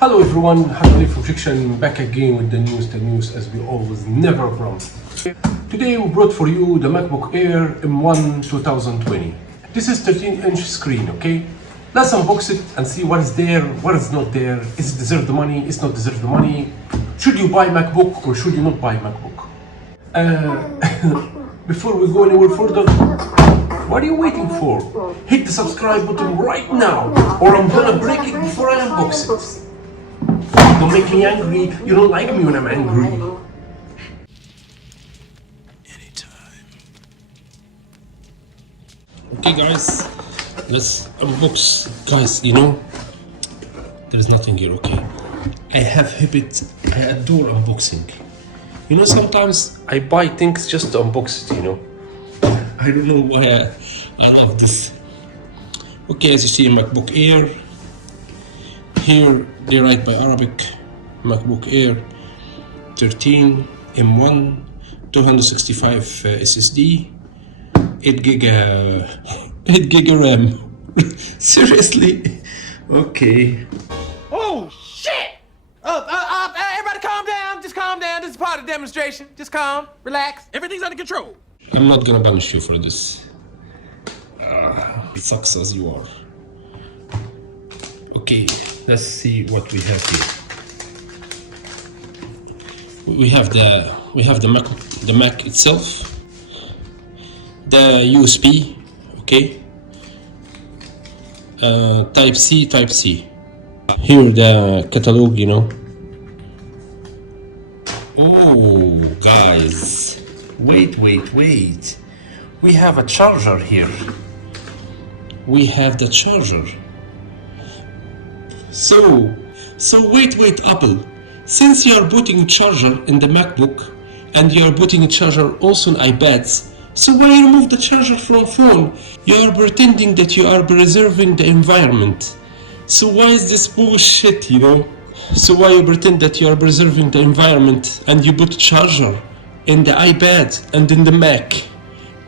Hello everyone, Hatem from Objection, back again with the news as we always never promised. Today we brought for you the MacBook Air M1 2020. This is 13-inch screen, okay? Let's unbox it and see what is there, what is not there. Is it deserve the money, is not deserve the money? Should you buy MacBook or should you not buy MacBook? Before we go anywhere further, what are you waiting for? Hit the subscribe button right now, or I'm gonna break it before I unbox it. Don't make me angry. You don't like me when I'm angry. Anytime. Okay guys, let's unbox. Guys, you know, there is nothing here, okay? I have habit, I adore unboxing. You know, sometimes I buy things just to unbox it, you know. I don't know why I love this. Okay, as you see, MacBook Air. Here they write by Arabic, MacBook Air 13 M1 265 SSD 8 gig RAM. Seriously? Okay. Oh shit! Everybody calm down, just calm down. This is part of the demonstration. Just calm, relax. Everything's under control. I'm not gonna punish you for this. It sucks as you are. Okay, let's see what we have here. We have the Mac itself, the USB, okay, Type C. Here the catalog, you know. Oh, guys, wait. We have a charger here. We have the charger. So wait, Apple. Since you are putting a charger in the MacBook and you are putting a charger also in iPads, so why you remove the charger from phone? You are pretending that you are preserving the environment. So why is this bullshit, you know? So why you pretend that you are preserving the environment and you put charger in the iPad and in the Mac?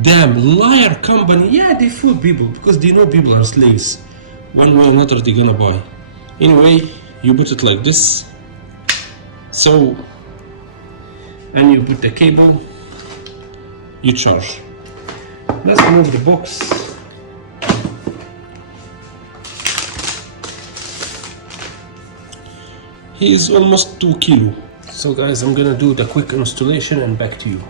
Damn, liar company. Yeah, they fool people because they know people are slaves. One way or another they're gonna buy. Anyway, you put it like this. So, and you put the cable, you charge. Let's remove the box. He is almost 2 kilo. So guys, I'm gonna do the quick installation and back to you.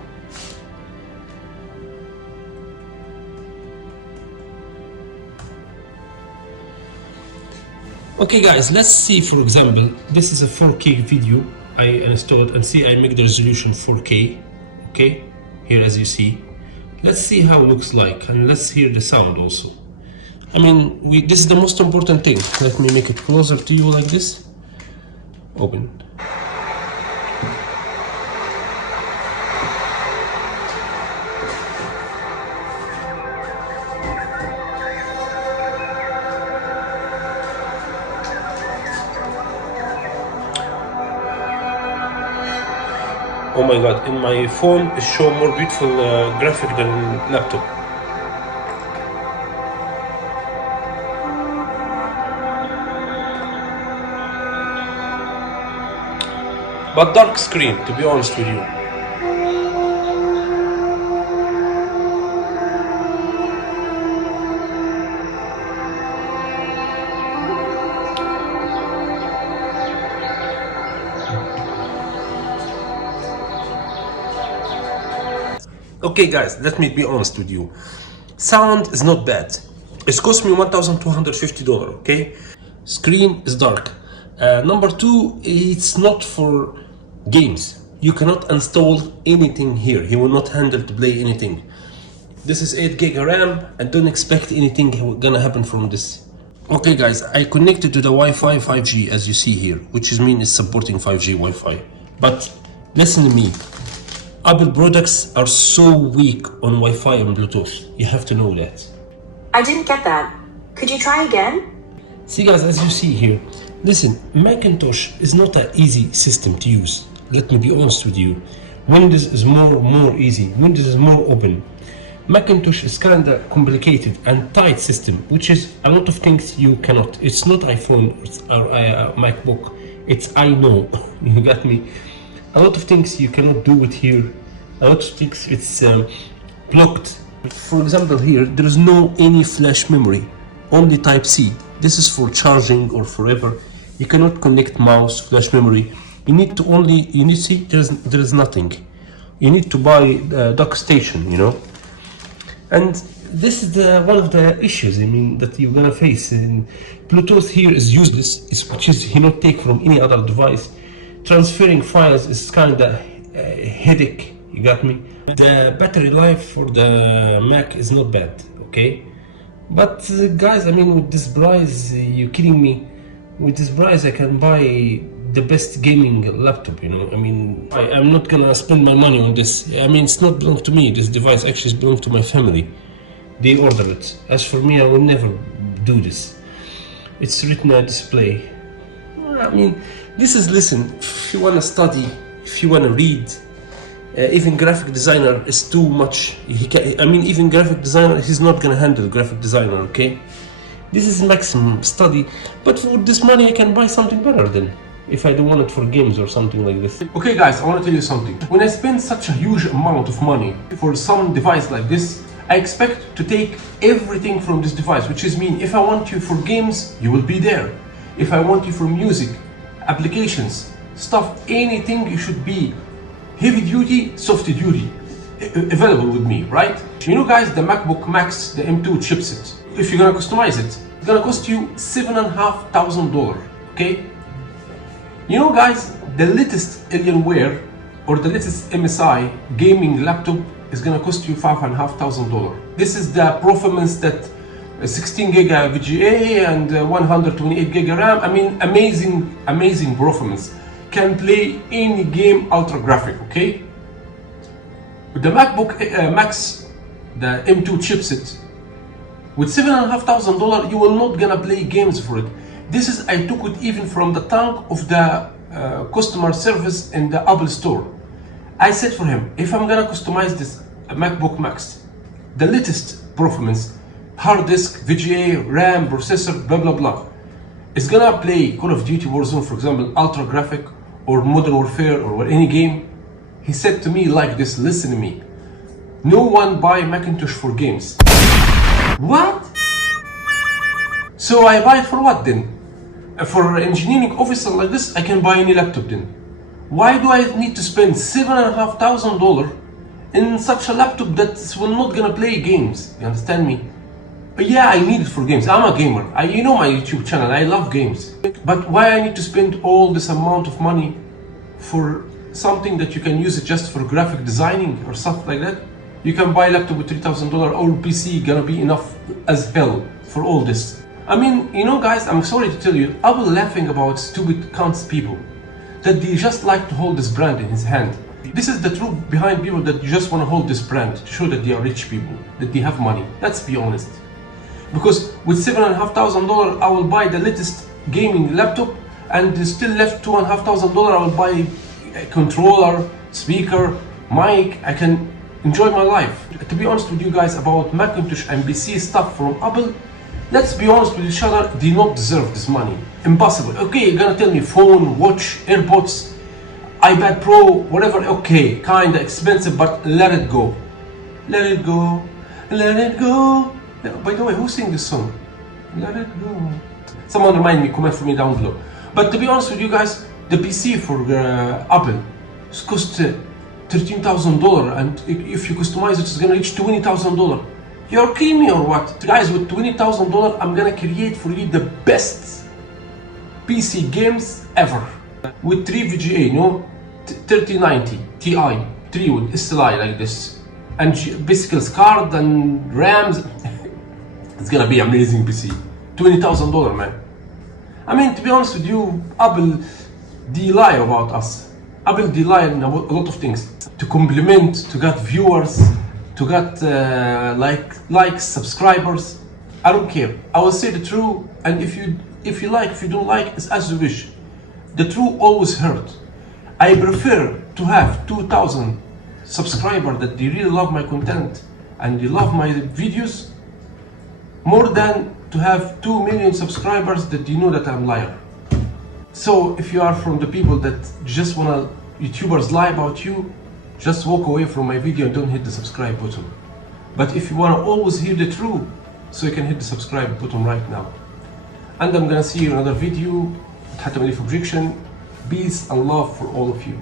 Okay guys, let's see, for example, this is a 4K video I installed, and see I make the resolution 4K, okay, here as you see. Let's see how it looks like, and let's hear the sound also. I mean, this is the most important thing. Let me make it closer to you like this. Open. Oh my god, in my phone it shows more beautiful graphic than laptop. But dark screen, to be honest with you. Okay guys, let me be honest with you. Sound is not bad. It cost me $1,250, okay? Screen is dark. Number two, it's not for games. You cannot install anything here. He will not handle to play anything. This is 8 gig RAM, and don't expect anything gonna happen from this. Okay guys, I connected to the Wi-Fi 5G as you see here, which means it's supporting 5G Wi-Fi. But listen to me. Apple products are so weak on Wi-Fi and Bluetooth. You have to know that. I didn't get that. Could you try again? See guys, as you see here, listen, Macintosh is not an easy system to use. Let me be honest with you. Windows is more easy. Windows is more open. Macintosh is kind of complicated and tight system, which is a lot of things you cannot. It's not iPhone or MacBook. It's I know. You got me? A lot of things you cannot do it here. A lot of things it's blocked. For example, here there is no any flash memory, only Type C. This is for charging or forever. You cannot connect mouse, flash memory. You need to only, you need to see there is nothing. You need to buy dock station, you know. And this is one of the issues, I mean, that you're gonna face. And Bluetooth here is useless, which is you not take from any other device. Transferring files is kind of a headache. You got me? The battery life for the Mac is not bad, okay? But guys, I mean, with this price, you kidding me? With this price, I can buy the best gaming laptop, you know? I mean, I'm not gonna spend my money on this. I mean, it's not belong to me. This device actually belongs to my family. They order it. As for me, I will never do this. It's Retina display. I mean, this is, listen, if you wanna study, if you wanna read, even graphic designer is too much. Even graphic designer, he's not gonna handle graphic designer, okay? This is maximum study, but for this money I can buy something better then, if I don't want it for games or something like this. Okay guys, I want to tell you something. When I spend such a huge amount of money for some device like this, I expect to take everything from this device, which is mean, if I want you for games, you will be there. If I want you for music, applications, stuff, anything, you should be heavy duty, soft duty, available with me, right? You know guys, the MacBook Max, the M2 chipset, if you're gonna customize it, it's gonna cost you $7,500, okay? You know guys, the latest Alienware or the latest MSI gaming laptop is gonna cost you $5,500. This is the performance that 16 giga VGA and 128 giga RAM. I mean, amazing performance. Can play any game ultra graphic, okay? With the MacBook Max, the M2 chipset, with $7,500, you will not gonna play games for it. This is, I took it even from the tongue of the customer service in the Apple store. I said for him, if I'm gonna customize this MacBook Max, the latest performance, hard disk, VGA, RAM, processor, blah blah blah, it's gonna play Call of Duty Warzone, for example, ultra graphic, or Modern Warfare, or any game. He said to me like this, listen to me, no one buy Macintosh for games. What? So I buy it for what then? For an engineering officer like this, I can buy any laptop then. Why do I need to spend $7,500 in such a laptop that will not gonna play games? You understand me? But yeah, I need it for games. I'm a gamer. You know my YouTube channel, I love games. But why I need to spend all this amount of money for something that you can use it just for graphic designing or stuff like that? You can buy a laptop with $3,000, old PC gonna be enough as hell for all this. I mean, you know guys, I'm sorry to tell you, I was laughing about stupid cunts people that they just like to hold this brand in his hand. This is the truth behind people that you just want to hold this brand to show that they are rich people, that they have money. Let's be honest. Because with $7,500, I will buy the latest gaming laptop, and still left $2,500, I will buy a controller, speaker, mic. I can enjoy my life. To be honest with you guys about Macintosh and PC stuff from Apple, let's be honest with each other, they not deserve this money. Impossible. Okay, you're gonna tell me phone, watch, AirPods, iPad Pro, whatever, okay, kinda expensive, but let it go. Let it go, let it go. By the way, who sing this song? Let it go. Someone remind me, comment for me down below. But to be honest with you guys, the PC for Apple cost $13,000, and if you customize it, it's gonna reach $20,000. You're kidding me or what? Guys, with $20,000, I'm gonna create for you the best PC games ever. With 3 VGA, you know, 3090 Ti, 3 with SLI like this, and basically card and RAMs. It's gonna be amazing PC. $20,000, man. I mean, to be honest with you, Apple, they lie about us. Apple, they lie in a lot of things. To compliment, to get viewers, to get likes, subscribers. I don't care. I will say the truth, and if you like, if you don't like, it's as you wish. The truth always hurt. I prefer to have 2,000 subscribers that they really love my content and they love my videos, more than to have 2 million subscribers that you know that I'm liar. So if you are from the people that just wanna YouTubers lie about you, just walk away from my video and don't hit the subscribe button. But if you wanna always hear the truth, so you can hit the subscribe button right now. And I'm gonna see you in another video. Hatem Objection. Peace and love for all of you.